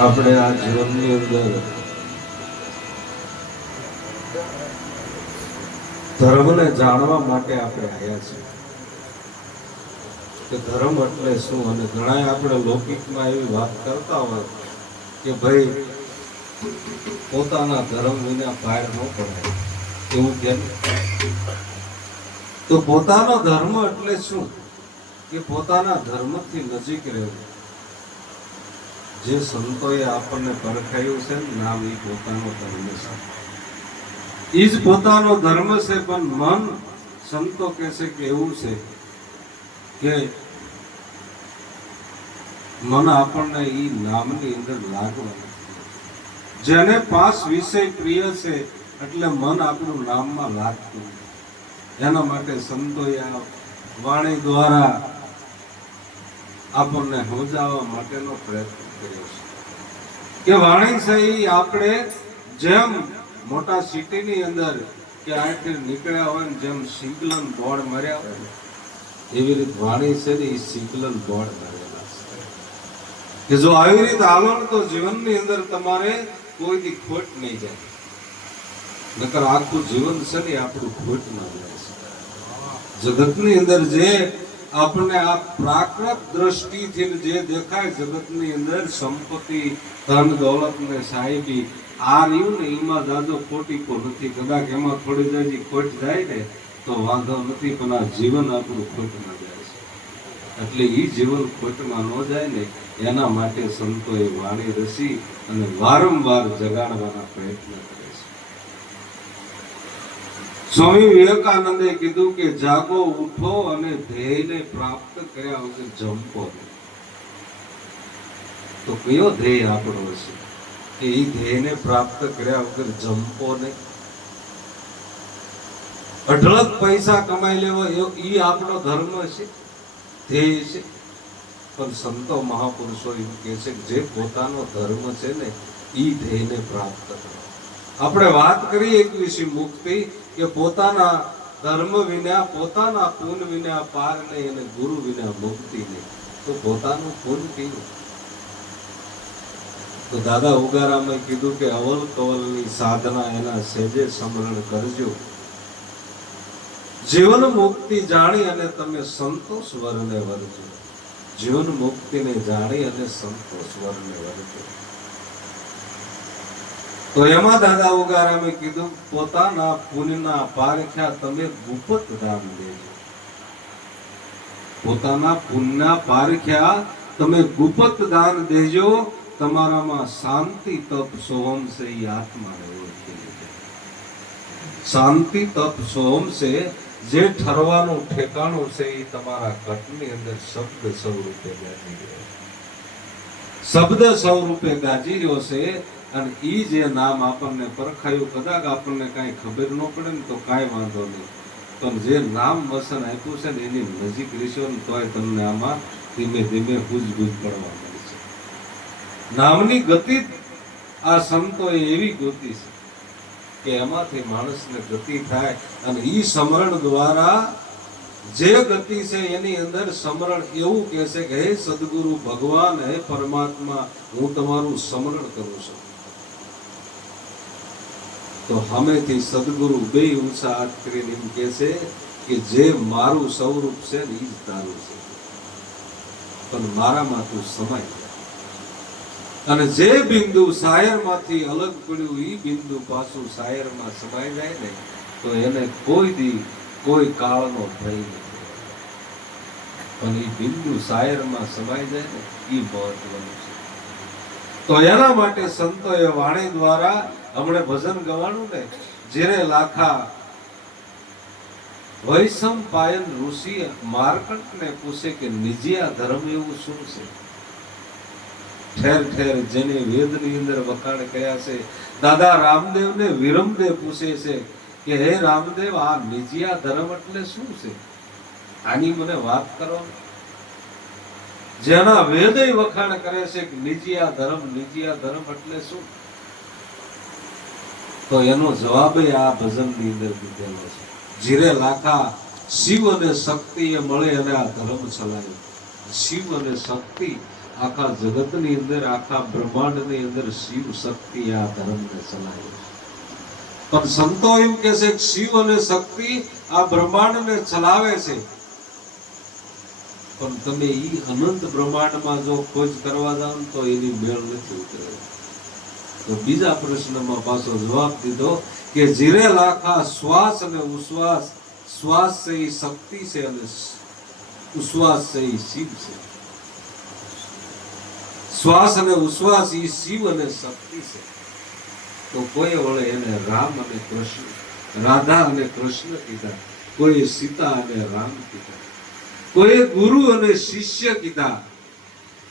આપણે આ જીવનની અંદર ધર્મને જાણવા માટે આપણે આવ્યા છીએ કે ધર્મ એટલે શું. અને ઘણા આપણે લૌકિકમાં એવી વાત કરતા હોય કે ભાઈ પોતાના ધર્મ વિના બહાર ન પડાય એવું કેમ. તો પોતાનો ધર્મ એટલે શું કે પોતાના ધર્મથી નજીક રહેવું. જે સંતોએ આપણને પરખાયું છે નામ એ પોતાનો ધર્મ છે, એ જ પોતાનો ધર્મ છે. પણ મન સંતો કહે છે કે એવું છે કે મન આપણને એ નામની અંદર લાગવાનું. જેને 5 વિષય પ્રિય છે એટલે મન આપણું નામમાં લાગતું. એના માટે સંતોએ આ વાણી દ્વારા આપણને સમજાવવા માટેનો પ્રયત્ન કર્યો છે કે વાણી છે એ આપણે જેમ મોટા સિટીની અંદર કે આથી નીકળ્યા હોય ને જેમ સિગ્નલ બોર્ડ માર્યા હોય ને એવી રીતે વાણી છે ને એ સિગ્નલ બોર્ડ મારેલા છે કે જો આવી રીતે હાલો તો જીવનની અંદર તમારે કોઈ દી ખોટ નહીં જાય. નકર આખું જીવન છે ને આપણું ખોટમાં જાય છે. જગતની અંદર જે આપણને આ પ્રાકૃત દ્રષ્ટિથી જે દેખાય જગતની અંદર સંપત્તિ ધન દોલત ને સાહેબી આ રહ્યું ને એમાં દાદો ખોટી કો નથી. કદાચ એમાં થોડી દાદી ખોટ જાય ને તો વાંધો નથી, પણ આ જીવન આપણું ખોટમાં જાય છે. એટલે એ જીવન ખોટમાં ન જાય ને એના માટે સંતોએ વાણી રસી અને વારંવાર જગાડવાના પ્રયત્ન કરે છે. સ્વામી વિવેકાનંદે કીધું કે જાગો ઉઠો અને ધ્યેયને પ્રાપ્ત કર્યા વગર જંપો નહીં. તો કયો ધ્યેય આપણો હશે કે એ ધ્યેયને પ્રાપ્ત કર્યા વગર જંપો નહીં. અઢળક પૈસા કમાઈ લેવો એ આપણો ધર્મ છે, ધ્યેય છે. પણ સંતો મહાપુરુષો એમ કહે છે કે જે પોતાનો ધર્મ છે ને એ ધ્યેયને પ્રાપ્ત કરો. આપણે વાત કરીએ 21મી મુક્તિ કે પોતાના ધર્મ વિના પોતાના પુન વિના પાર નહીં અને ગુરુ વિના મુક્તિ નહીં. તો પોતાનું પુન કેવું. તો દાદા ઉગારામે કીધું કે અવલ કવલની સાધના એના સેજે સ્મરણ કરજો. જીવન મુક્તિ જાણી અને તમે સંતોષ વરને વરજો. જીવન મુક્તિને જાણી અને સંતોષ વરને વરજો. તો એમાં દાદા ઉગારામે કીધું પોતાના પુણ્યના પારખ્યા તમે ગુપ્ત દાન દેજો. પોતાના પુણ્યના પારખ્યા તમે ગુપ્ત દાન દેજો. તમારામાં શાંતિ તપ સોમ છે એ આત્માને ઓળખી લીધે. શાંતિ તપ સોમ છે જે ઠરવાનું ઠેકાણું છે એ તમારા ઘટની અંદર શબ્દ સ્વરૂપે ગાજી રહ્યો. શબ્દ સ્વરૂપે ગાજી રહ્યો છે. અને એ જે નામ આપણને પરખાયું કદાચ આપણને કાંઈ ખબર ન પડે ને તો કાંઈ વાંધો નહીં, પણ જે નામ વસન આપ્યું છે ને એની નજીક રહેશો ને તોય તમને આમાં ધીમે ધીમે હુજબુજ પડવા મળશે. નામની ગતિ આ સંતોએ એવી ગતિ છે કે એમાંથી માણસને ગતિ થાય. અને એ સ્મરણ દ્વારા જે ગતિ છે એની અંદર સ્મરણ એવું કહે છે કે હે સદગુરુ ભગવાન, હે પરમાત્મા, હું તમારું સ્મરણ કરું છું. તો હમેથી સદગુરુ બે ઊંચા હાથ કરીને એમ કહે છે કે જે મારું સ્વરૂપ છે ને એ જ તારું છે, પણ મારામાં તું સમાય જાય. અને જે બિંદુ સાયરમાંથી અલગ પડ્યું એ બિંદુ પાછું સાયરમાં સમાઈ જાય ને તો એને કોઈ દી કોઈ કાળનો ભય નથી. પણ એ બિંદુ સાયરમાં સમાઈ જાય ને એ મહત્વનું છે. તો એના માટે સંતોએ વાણી દ્વારા હમણે ભજન ગવાનું ને જેરે લાખા વૈષમ પાયન ઋષિ માર્કંડને પૂછે કે નિજિયા ધર્મ એવું શું છે. ઠેર ઠેર જેને વેદની અંદર વખાણ કયા છે. દાદા રામદેવને વિરમદેવ પૂછે છે કે હે રામદેવ આ નિજિયા ધર્મ એટલે શું છે, આની મને વાત કરો. જેના વેદય વખાણ કરે છે કે નિજિયા ધર્મ એટલે શું, તો એનો જવાબ આ ભજનની અંદર દીધેલો છે. જીરે લાખા શિવ અને શક્તિ એ મળે અને આ ધર્મ ચલાવ્યો. શિવ અને શક્તિ આખા જગતની અંદર, આખા બ્રહ્માંડની અંદર શિવ શક્તિ આ ધર્મને ચલાવે છે. પણ સંતો એમ કે છે કે શિવ અને શક્તિ આ બ્રહ્માંડને ચલાવે છે. પણ તમે ઈ અનંત બ્રહ્માંડમાં જો ખોજ કરવા જાઓ તો એની મેળ નથી ઉતરે. તો બીજા પ્રશ્નમાં પાછો જવાબ દીધો કે જીરે લાખા શ્વાસ અને ઉશ્વાસ, શ્વાસ છે એ શક્તિ છે અને ઉશ્વાસ છે એ શિવ છે. શ્વાસ અને ઉશ્વાસ એ શિવ અને શક્તિ છે. તો કોઈ વળે એને રામ અને કૃષ્ણ, રાધા અને કૃષ્ણ કીધા, કોઈ સીતા અને રામ કીધા, કોઈ ગુરુ અને શિષ્ય કીધા,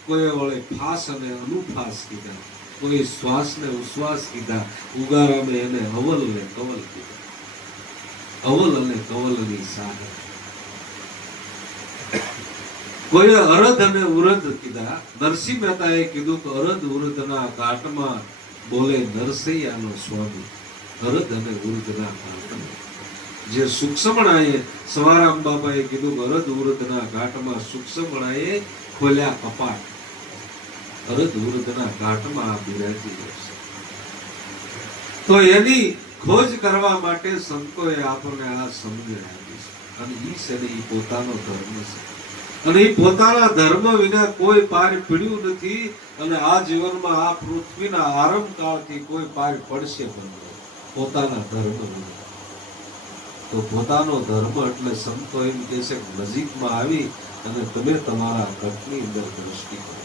કોઈ વળે ફાસ અને અનુફાસ કીધા, કોઈ શ્વાસ ને ઉશ્વાસ કીધા, ઉગારામાં એને અવલ ને કવલ કીધા. અવલ અને કવલની સાથે કોઈ અરધ અને ઉરધ કીધા. નરસિંહ મહેતાએ કીધું કે અરધ ઉરધના ઘાટમાં બોલે નરસૈયાનો સ્વામી. અરધ અને ઉરધના ઘાટમાં જે સૂક્ષ્મણાએ સવારામ બાપાએ કીધું કે અરધ ઉરધના ઘાટમાં સૂક્ષ્મણાએ ખોલ્યા કપાટ. અરધ ઉરધના ઘાટમાં આ બિરાજી રહેશે. તો એની ખોજ કરવા માટે સંતોએ આપણને આ સમજણ આપી છે. અને ઈ છે ને ઈ પોતાનો ધર્મ છે. અને એ પોતાના ધર્મ વિના કોઈ પાર પીડ્યું નથી. અને આ જીવનમાં આ પૃથ્વીના આરંભ કાળથી કોઈ પાર પડશે પણ નહીં પોતાના ધર્મ વિના. તો પોતાનો ધર્મ એટલે સંતો એમ કહે છે નજીકમાં આવી અને તમે તમારા ઘટની અંદર દ્રષ્ટિ કરો.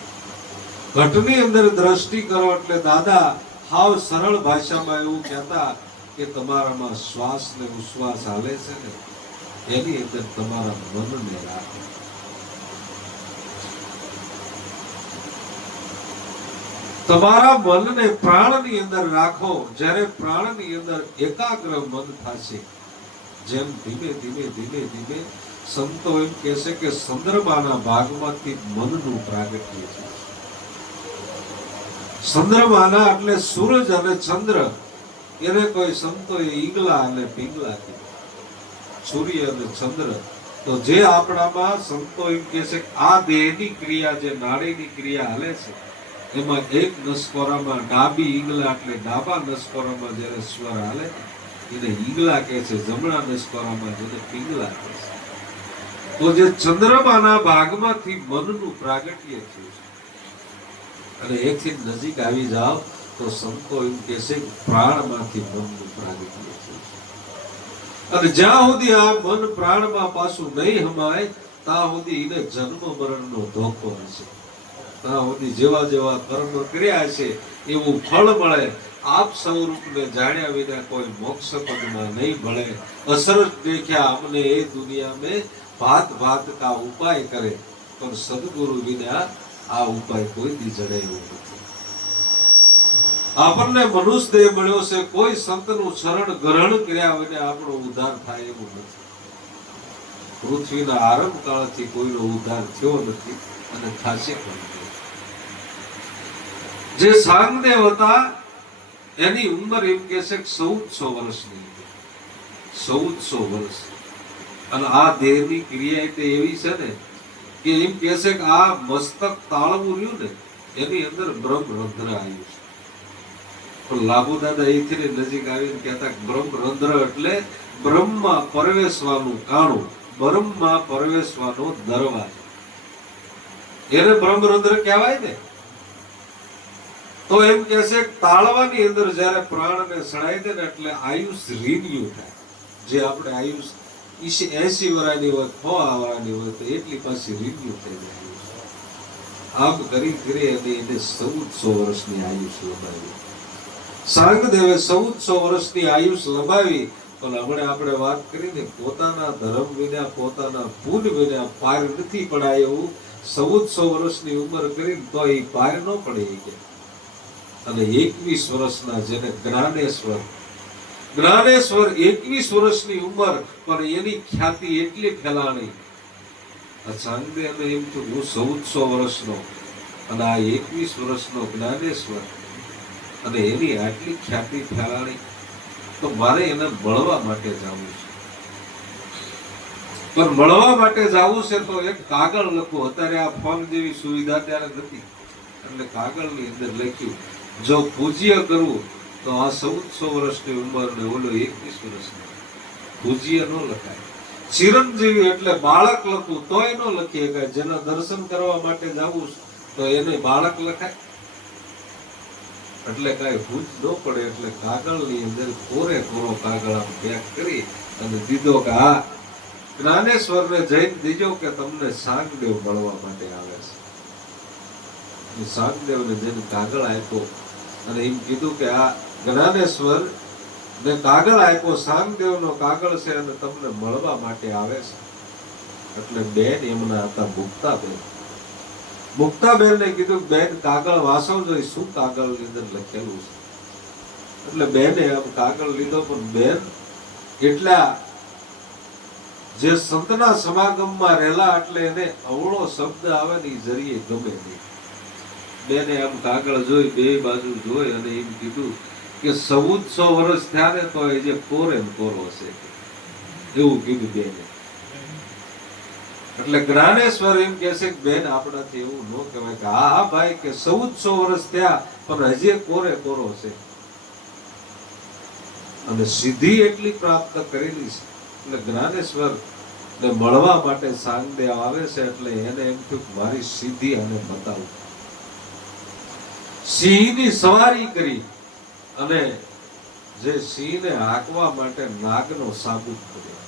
ઘટની અંદર દ્રષ્ટિ કરો એટલે દાદા હાવ સરળ ભાષામાં એવું કહેતા કે તમારામાં શ્વાસ ને ઉશ્વાસ હાલે છે ને એની અંદર તમારા મનને રાખો. તમારા મનને પ્રાણની અંદર રાખો. જ્યારે પ્રાણની અંદર એકાગ્ર મન થશે, જેમ ધીમે ધીમે ધીમે ધીમે સંતો એમ કહે છે કે ચંદ્રમાના ભાગમાંથી મનનું પ્રાગટ્ય છે. ચંદ્રમાના એટલે સૂરજ અને ચંદ્ર, એને કોઈ સંતોએ ઈગલા અને પિંગલા કીધા. સૂર્ય અને ચંદ્ર. તો જે આપણામાં સંતો એમ કહે છે કે આ દેહની ક્રિયા, જે નાડીની ક્રિયા હાલે છે, એમાં એક નસકોરામાં ડાબી ઈંગલા એટલે ડાબા નસકોરામાં જ્યારે સ્વર હાલે એને ઈંગલા કહે છે, જમણા નસકોરામાં જેને પિંગલા કહે છે. તો જે ચંદ્રમાના ભાગમાંથી મનનું પ્રાગટ્ય થયું છે. અને એકથી નજીક આવી જાઓ તો સંતો એમ કહે છે પ્રાણમાંથી મનનું પ્રાગટ્ય થયું છે. અને જ્યાં સુધી આ મન પ્રાણમાં પાછું નહીં હમાય ત્યાં સુધી એને જન્મ મરણનો ધોકો હશે. ત્યાં સુધી જેવા જેવા કર્મ કર્યા છે એવું ફળ મળે. આપ સ્વરૂપને જાણ્યા વિના કોઈ મોક્ષ પદમાં નહીં મળે. અસર દેખ્યા અમને એ દુનિયા में भात भात का उपाय करे પણ સદગુરુ વિના આ ઉપાય કોઈ દી જડે એવું નથી. આપણને મનુષ્ય દેહ મળ્યો છે, કોઈ સંતનું શરણ ગ્રહણ કર્યા વિના આપણો ઉદ્ધાર થાય એવું નથી. પૃથ્વીના આરંભ કાળથી કોઈનો ઉદ્ધાર થયો નથી અને થશે પણ નહીં. જે સાંગદેવ હતા એની ઉંમર એમ કે છે 1400 વર્ષની. 1400 વર્ષ. અને આ દેહની ક્રિયા એટલે એવી છે ને કે એમ કે છે કે આ મસ્તક તાળવું રહ્યું ને એની અંદર બ્રહ્મરંધ્ર આવ્યું છે. પણ લાભુ દાદા એથી નજીક આવીને કહેતા બ્રહ્મરંધ્ર એટલે બ્રહ્મમાં પ્રવેશવાનું કાણું, બ્રહ્મમાં પ્રવેશવાનો દરવાજો, એને બ્રહ્મરંધ્ર કહેવાય ને. તો એમ કે છે તાળવાની અંદર જ્યારે પ્રાણને સડાઈ દે ને એટલે આયુષ રિન્યુ થાય. જે આપણે આયુષ 80 વર્ષની હોય, 100 વર્ષની હોય તો એટલી પાછી રિન્યુ થઈ જાય. આમ કરી કરી અને એને 1400 વર્ષની આયુષ લંબાવી. સાંગદેવે 1400 વર્ષની આયુષ લંબાવી. પણ હમણાં આપણે વાત કરીને પોતાના ધર્મ વિના, પોતાના પુણ્ય વિના પાર નથી પડાય એવું 1400 વર્ષની ઉંમર કરીને તો એ પાર ન પડે ગયા. અને 21 વર્ષના જેને જ્ઞાનેશ્વર 21 વર્ષની ઉંમર પણ એની ખ્યાતિ એટલી ફેલાણી. સાંગદેવને એમ થયું હું 1400 વર્ષનો અને આ 21 વર્ષનો જ્ઞાનેશ્વર અને એની આટલી ખ્યાતિ ફેલાણી, તો મારે એને મળવા માટે જવું છે. પણ મળવા માટે જવું છે તો એક કાગળ લખો. અત્યારે આ ફોન જેવી સુવિધા ત્યારે નથી. એટલે કાગળની અંદર લખ્યું, જો પૂજ્ય કરવું તો આ 1400 વર્ષની ઉંમર ને ઓલો 21 વર્ષની, પૂજ્ય ન લખાય. ચિરંજીવી એટલે બાળક લખવું તોય ન લખીએ કે જેના દર્શન કરવા માટે જવું તો એને બાળક લખાય. એટલે કઈ ભૂજ ન પડે એટલે કાગળની અંદર કોરે કોરો કાગળ આમ પેક કરી અને દીધો કે આ જ્ઞાનેશ્વરને જઈને દીજો કે તમને સાંગદેવ મળવા માટે આવે છે. સાંગદેવને જઈને કાગળ આપ્યો અને એમ કીધું કે આ જ્ઞાનેશ્વર ને કાગળ આપ્યો, સાંગદેવનો કાગળ છે અને તમને મળવા માટે આવે છે. એટલે બેન એમના હતા મુક્તાબેન. મુક્તાબેનને કીધું બેન કાગળ વાંચવજો, શું કાગળની અંદર લખેલું છે. એટલે બેને આમ કાગળ લીધો, પણ બેન એટલા જે સંતના સમાગમમાં રહેલા એટલે એને અવળો શબ્દ આવે ને એ જરીએ ગમે નહીં. બેને આમ કાગળ જોઈ, બે બાજુ જોઈ અને એમ કીધું કે 1400 વર્ષ થયા ને તો એ જે કોરે કોરો હશે એવું કીધું બેને. એટલે જ્ઞાનેશ્વર એમ કે છે કે બેન આપણાથી એવું ન કહેવાય કે હા હા ભાઈ કે 1400 વર્ષ થયા પણ હજી કોરે કોરો છે અને સિદ્ધિ એટલી પ્રાપ્ત કરેલી છે. એટલે જ્ઞાનેશ્વર ને મળવા માટે સાંગદેવ આવે છે. એટલે એને એમ થયું મારી સિદ્ધિ અને બતાવું. સિંહની સવારી કરી અને જે સિંહને હાંકવા માટે નાગનો સાબુત કર્યો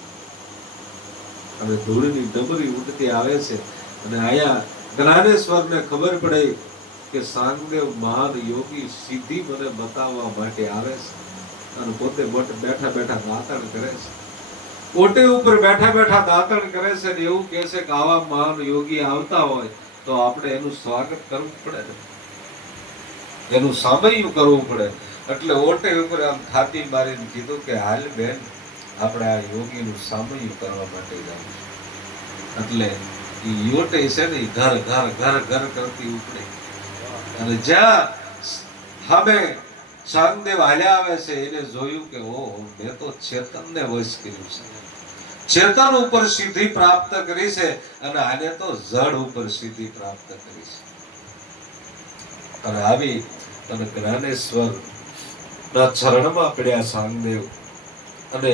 અને ધૂળની ડમરી ઉડતી આવે છે. અને આયા જ્ઞાનેશ્વરને ખબર પડે કે સાંગદેવ મહાન યોગી સિદ્ધિ મને બતાવવા માટે આવે છે અને પોતે બેઠા બેઠા દાંતણ કરે છે. કોટે ઉપર બેઠા બેઠા દાંતણ કરે છે ને એવું કહે છે કે આવા મહાન યોગી આવતા હોય તો આપણે એનું સ્વાગત કરવું પડે, એનું સામયું કરવું પડે. એટલે ઓટે ઉપર આમ થાતી મારીને કીધું કે હાલ બેન આપણે આ યોગીનું સામયું કરવા માટે જવું. એટલે એ યોટે છે ને ઘર ઘર ઘર ઘર કરતી ઉપડે અને જ્યાં હવે સાંગદેવ હાલ્યા આવે છે એને જોયું કે ઓહો મેં તો ચેતનને વશ કર્યું છે, ચેતન ઉપર સિદ્ધિ પ્રાપ્ત કરી છે અને આને તો જડ ઉપર સિદ્ધિ પ્રાપ્ત કરી છે. અને આવી અને જ્ઞાનેશ્વર ના ચરણમાં પડ્યા સાંગદેવ અને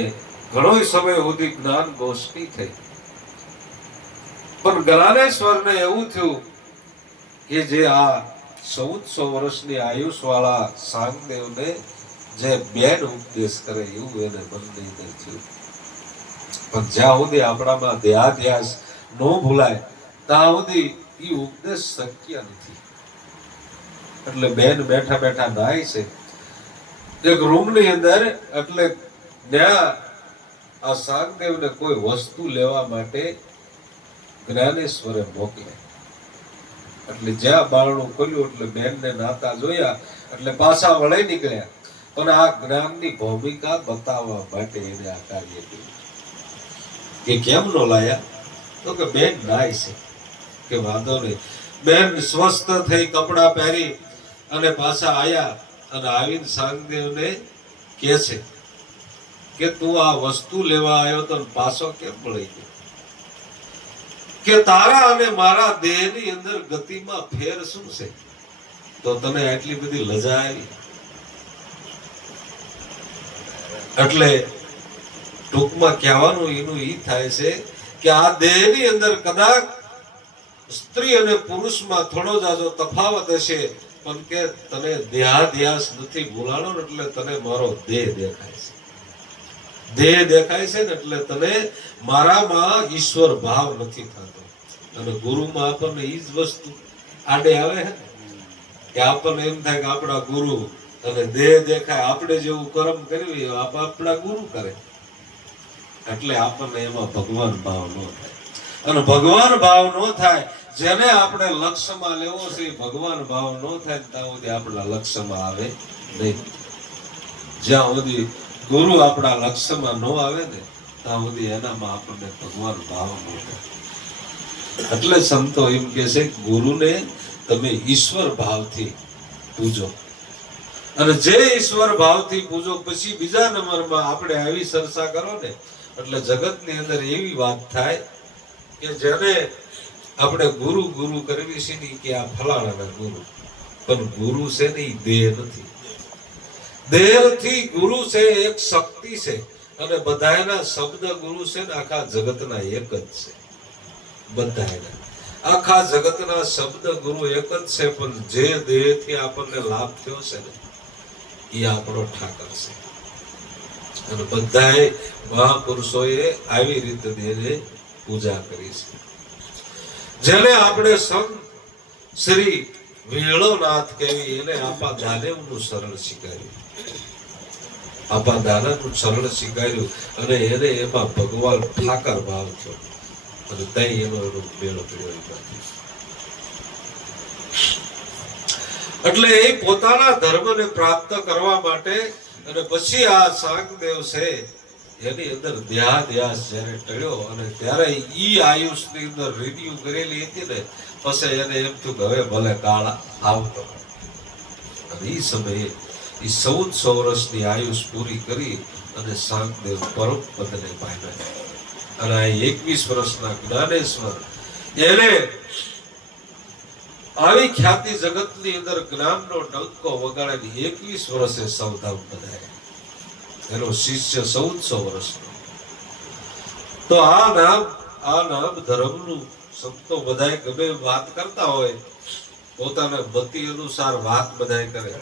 ઘણો સમય સુધી જ્ઞાન ગોષ્ઠી થઈ. પણ જ્ઞાનેશ્વરને એવું થયું કે જે આ 1400 વર્ષની આયુષ વાળા સાંગદેવને જે બેન ઉપદેશ કરે એવું એને મનની અંદર થયું. પણ જ્યાં સુધી આપણામાં દેહાધ્યાસ ન ભૂલાય ત્યાં સુધી એ ઉપદેશ શક્ય નથી. એટલે બેન બેઠા બેઠા નાય છે એક રૂમની અંદર. એટલે ત્યાં આ સાંગદેવને કોઈ વસ્તુ લેવા માટે જ્ઞાનેશ્વરે મોકલે. એટલે જ્યાં બારણું ખોલ્યું એટલે બેનને નાતા જોયા એટલે પાછા વળી નીકળ્યા. પણ આ જ્ઞાનની ભૂમિકા બતાવવા માટે એને આ કાર્ય કર્યું. કે કેમ નો લાયા? તો કે બેન નાય છે. કે વાંધો નહીં. બેન સ્વસ્થ થઈ કપડા પહેરી અને પાછા આયા અને આવીને સાંગદેવને કહે છે કે તું આ વસ્તુ લેવા આવ્યો તો પાછો કેમ મળી ગયો? કે તારા અને મારા દેહની અંદર ગતિમાં ફેર શું છે તો તને આટલી બધી લજા આવી? એટલે ટૂંકમાં કહેવાનું એનું ઈ થાય છે કે આ દેહની અંદર કદાચ સ્ત્રી અને પુરુષમાં થોડો જાજો તફાવત હશે પણ કે તને દેહાધ્યાસ નથી ભૂલાણો એટલે તને મારો દેહ દેખાય છે. દેહ દેખાય છે ને એટલે તને મારામાં ઈશ્વર ભાવ નથી થતો. અને ગુરુમાં આપણને ઈ જ વસ્તુ આડે આવે છે કે આપણને એમ થાય કે આપણા ગુરુ અને દેહ દેખાય, આપણે જેવું કર્મ કર્યું આપણા ગુરુ કરે એટલે આપણને એમાં ભગવાન ભાવ ન થાય. અને ભગવાન ભાવ ન થાય જેને આપણે લક્ષ્યમાં લેવો છે ભગવાન ભાવ ન થાય ત્યાં સુધી આપણા લક્ષ્યમાં આવે નહીં. જ્યાં સુધી ગુરુ આપણા લક્ષ્યમાં ન આવે ને ત્યાં સુધી એનામાં આપણને ભગવાન ભાવ ન થાય. એટલે સંતો એમ કે છે ગુરુને તમે ઈશ્વર ભાવથી પૂજો અને જે ઈશ્વર ભાવથી પૂજો પછી બીજા નંબરમાં આપણે આવી ચર્ચા કરો ને એટલે જગતની અંદર એવી વાત થાય કે જેને આપણે ગુરુ ગુરુ કરવી છે ને કે આ ફલાણાના ગુરુ પણ ગુરુ છે ને એ દેહ નથી. દેહથી ગુરુ છે એક શક્તિ છે, અને બધાના શબ્દ ગુરુ છે ને આખા જગતના એક જ છે. બધાના આખા જગતના શબ્દ ગુરુ એક જ છે, પણ જે દેહથી આપણને લાભ થયો છે ને એ આપણો ઠાકર છે. અને બધાએ મહાપુરુષોએ આવી રીતે દેહની પૂજા કરી છે. જેને આપણે સંત શ્રી વિરળોનાથ કહેવી, એને આપા દાનવનું શરણ શીખાયું. આપા દાનવનું શરણ શીખાયું અને એને એમાં ભગવાન ઠાકર ભાવ થયો અને તઈ એનો મેળો પડ્યો. એટલે એ પોતાના ધર્મને પ્રાપ્ત કરવા માટે અને પછી આ શાંગદેવ છે એની અંદર દેહાધ્યાસ જ્યારે ટળ્યો અને ત્યારે ઈ આયુષની અંદર રિન્યુ કરેલી હતી ને, પછી એને એમ થયું કે હવે ભલે કાળ આવતો. અને એ સમયે એ 1400 વર્ષની આયુષ પૂરી કરી અને શાંગદેવ પરમ પદને પામ્યા. અને આ 21 વર્ષના જ્ઞાનેશ્વર એને આવી ખ્યાતિ જગતની અંદર જ્ઞાનનો ડંકો વગાડેલી 21 વર્ષે સૌધામ બધાય. એનો શિષ્ય 1400 વર્ષનો. તો આ નામ ધર્મનું સંતો બધાય ગમે વાત કરતા હોય, પોતાના મતિ અનુસાર વાત બધાય કરે,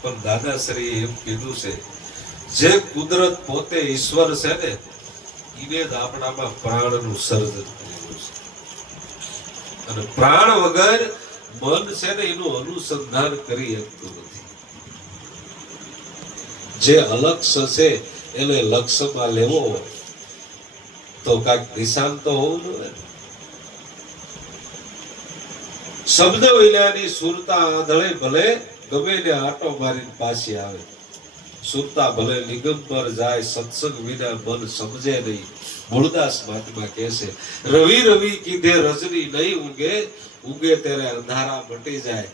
પણ દાદાશ્રીએ એમ કીધું છે જે કુદરત પોતે ઈશ્વર છે ને એને જ આપણામાં પ્રાણનું સર્જન કરેલું છે. અને પ્રાણ વગર મન છે ને એનું અનુસંધાન કરી શકતું નથી. જે અલક્ષ્ય છે એને લક્ષ્યમાં લેવો હોય તો કાંઈક નિશાન તો હોવું જોઈએ. શબ્દ વિનાની સુરતા આંધળે ભલે ગમે ને આટો મારીને પાછી આવે. સુરતા ભલે નિગમ પર જાય, સત્સંગ વિના મન સમજે નહીં. મૂળદાસ મહાત્મા કહે છે, રવિ રવિ કીધે રજની નહીં ઉગે, ઉગે ત્યારે અંધારા મટી જાય.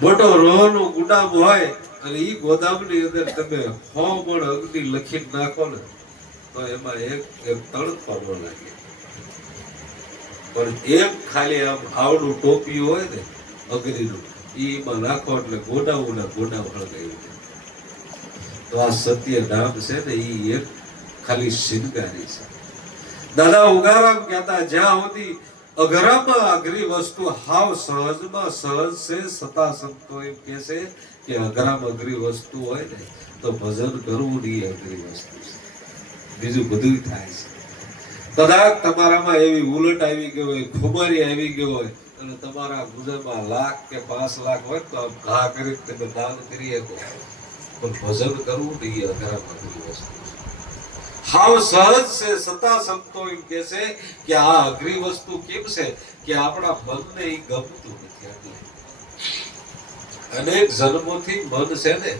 મોટો રોહનો ગુદામ હોય અને ઈ ગોદામની અંદર તમે 100 મણ અગ્નિ લખી નાખો ને તો એમાં એક તણખો ન લાગે. પણ એક ખાલી આમ આવડું ટોપી હોય ને અગ્નિનું, ઈમાં નાખો એટલે ગોડાઉં હળગાવી દે. તો આ સત્ય નામ છે ને ઈ એક ખાલી શિનગારી છે. દાદા ઉગારામ કહેતા, જ્યાં સુધી અઘરામાં અઘરી વસ્તુ હાવ સહજમાં સહજ છે, સતા સંતો એમ કહે છે કે અઘરામાં અઘરી વસ્તુ હોય ને તો ભજન કરવું ની અઘરી વસ્તુ છે. બીજું બધું થાય છે. કદાચ તમારામાં એવી ઉલટ આવી ગઈ હોય, ખુમારી આવી ગઈ હોય અને તમારા ગુજામાં 1 લાખ કે 5 લાખ હોય તો આમ ઘા કરી તમે દાન કરી શકો, પણ ભજન કરવું નહીં અઘરામાં અઘરી વસ્તુ. હાવ સહજ છે, સતા સંતો એમ કહે છે કે આ અઘરી વસ્તુ કેમ છે કે આપણા મનને ઈ ગમતું નથી. અનેક જન્મોથી મન છે ને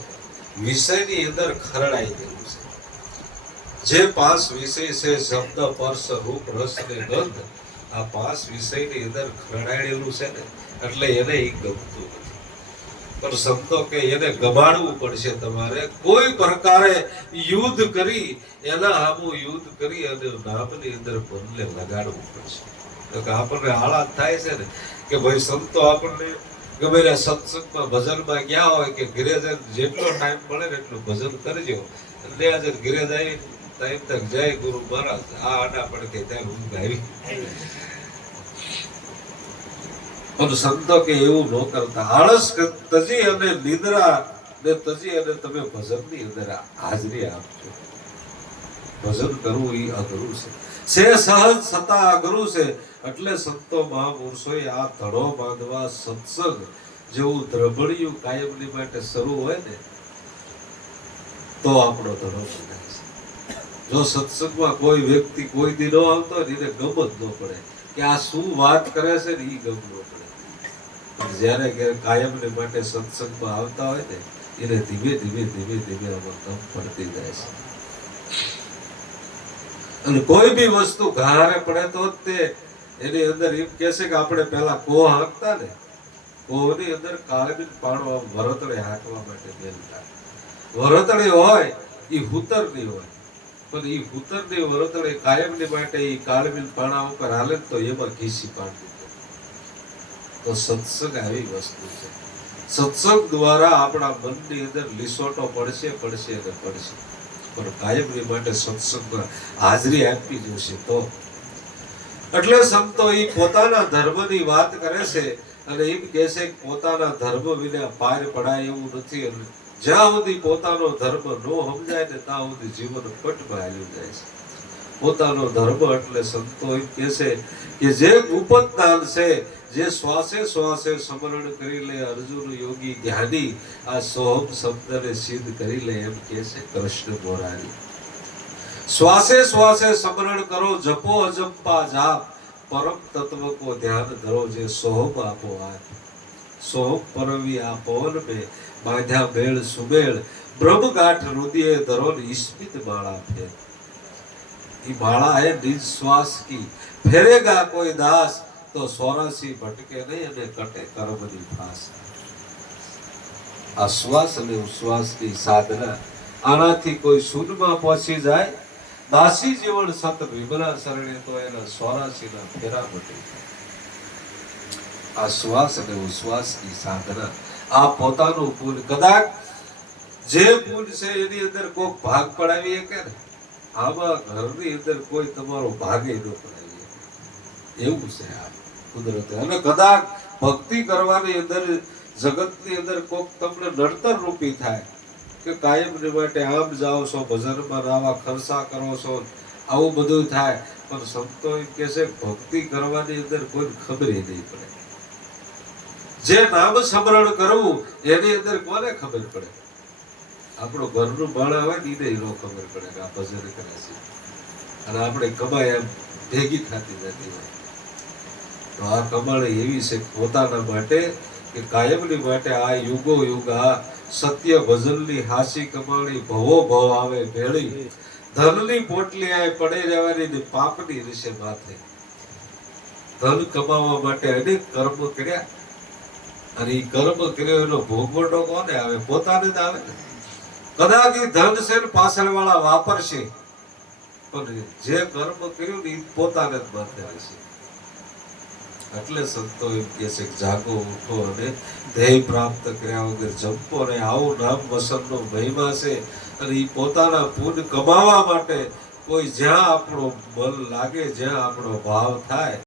વિષયની અંદર ખરડાઈ ગયું છે. જે 5 વિષય છે, શબ્દ સ્પર્શ રૂપ રસ ને ગંધ, આ 5 વિષયની અંદર ખરડાયેલું છે ને એટલે એને ઈ ગમતું નથી. પણ સંતો કે એને ગમાડવું પડશે. તમારે કોઈ પ્રકારે યુદ્ધ કરી, એના સામું યુદ્ધ કરી અને નામની અંદર મનને લગાડવું પડશે. તો કે આપણને હાલાત થાય છે ને કે ભાઈ સંતો આપણને ગમે તે સત્સંગમાં ભજનમાં ગયા હોય કે ઘરે જઈને જેટલો ટાઈમ મળે ને એટલું ભજન કરજો. એટલે આજે ઘરે જાય ટાઈમ તક જય ગુરુ મહારાજ આ આડા પડે કે ત્યાં ઊંઘ આવી. પણ સંતો કે એવું ન કરતા. આળસ તજી અને નિદ્રા ને તજી અને તમે ભજનની અંદર હાજરી આપજો. ભજન કરવું એ અઘરું છે. સહજ સતા અઘરું છે. એટલે સંતો મહાપુરુષોએ આ ધડો બાંધવા સત્સંગ જેવું દ્રબડિયું કાયમની માટે શરૂ હોય ને તો આપણો ધડો બંધાય છે. જો સત્સંગમાં કોઈ વ્યક્તિ કોઈ દી ન આવતો હોય એને ગમ જ ન પડે કે આ શું વાત કરે છે ને એ ગમ ન પડે. જયારે કાયમને માટે સત્સંગમાં આવતા હોય ને એને ધીમે ધીમે આમાં ગમ પડતી જાય છે. અને કોઈ બી વસ્તુ ઘારે પડે તો તે એની અંદર એમ કે છે કે આપણે પેલા કોહ હાંકતા ને, કોહની અંદર કાળબીન પાડવા વરતડે હાંકવા માટે મેલતા. વરતડે હોય એ હુતરની હોય, પણ એ હુતરની વરતડે કાયમની માટે એ કાળબીન પાણા ઉપર હાલે તો એમાં ઘીસી પાડી દીધો. તો સત્સંગ આવી વસ્તુ છે. સત્સંગ દ્વારા આપણા મનની અંદર લીસોટો પડશે અને પડશે, પણ કાયમની માટે સત્સંગમાં હાજરી આપવી જોશે તો. એટલે સંતો એ પોતાના ધર્મની વાત કરે છે અને એમ કહે છે કે પોતાના ધર્મ વિના પાર પડાય એવું નથી. અને જ્યાં સુધી પોતાનો ધર્મ ન સમજાય ને ત્યાં સુધી જીવન પટમાં હાલ્યું જાય છે. પોતાનો ધર્મ એટલે સંતો એમ કહે છે કે જે ગુપ્તદાન છે, જે શ્વાસે શ્વાસે સ્મરણ કરી લે અર્જુન યોગી જ્ઞાની, આ સોહમ શબ્દને સિદ્ધ કરી લે એમ કહે છે કૃષ્ણ મોરારી. શ્વાસે શ્વાસે સ્મરણ કરો, જપો અજંપા જાપ, પરમ તત્વ કો ધ્યાન ધરો, જે સોહમ આપો આપ. સોહમ પરવી આ પવન में બાંધ્યા મેળ સુમેળ, બ્રહ્મ ગાંઠ હૃદય ધરો ને ઈસ્મિત માળા ફેર. ये माला है निज श्वास की, फेरेगा कोई दास तो 84 भटके नहीं અને કટે કર્મની ફાસ. આ શ્વાસ અને ઉશ્વાસની સાધના, આનાથી કોઈ શૂન્યમાં પહોંચી જાય, દાસી જીવન સત વિમલા શરણે, તો એના 84 ના ફેરા મટી જાય. આ શ્વાસ અને ઉશ્વાસની સાધના, આ પોતાનું પુલ, કદાચ જે પુલ છે એની અંદર કોઈ ભાગ પડાવી શકે ને, આમાં ઘરની અંદર કોઈ તમારો ભાગે ન પડાવી શકે એવું છે આ કુદરત. અને કદાચ ભક્તિ કરવાની અંદર જગતની અંદર કોક તમને નડતર રૂપી થાય કે કાયમ માટે આમ જાઓ છો, ભજનમાં આવા ખર્ચા કરો છો, આવું બધું થાય, પણ સંતો એમ કહે છે ભક્તિ કરવાની અંદર કોઈ ખબર નહીં પડે. જે નામ સ્મરણ કરવું એની અંદર કોને ખબર પડે? આપણો ઘરનું બાળા હોય ને એને ન ખબર પડે કે આ ભજન કરે છે, અને આપણે કમાય એમ ભેગી થતી જતી હોય. તો આ કમાણી એવી છે પોતાના માટે કે કાયમની માટે આ યુગો યુગ આ સત્ય ભજનની હાસી કમાણી ભવો ભવ આવે ભેળી, ધનની પોટલી આ પડે રહેવાની ને પાપની રીસે માથે. ધન કમાવા માટે અનેક કર્મ કર્યા, અને એ કર્મ કર્યો એનો ભોગવટો કોને આવે? પોતાને જ આવે ને. કદાચ એ ધન છે ને પાછળ વાળા વાપરશે, પણ જે કર્મ કર્યું ને એ પોતાને જ માથે આવશે. એટલે સંતો એમ કહે છે કે જાગો ઉઠો અને ધ્યેય પ્રાપ્ત કર્યા વગર જંપો ને. આવું નામ વસનનો મહિમા છે. અને એ પોતાના પુણ્ય કમાવા માટે કોઈ જ્યાં આપણો બલ લાગે, જ્યાં આપણો ભાવ થાય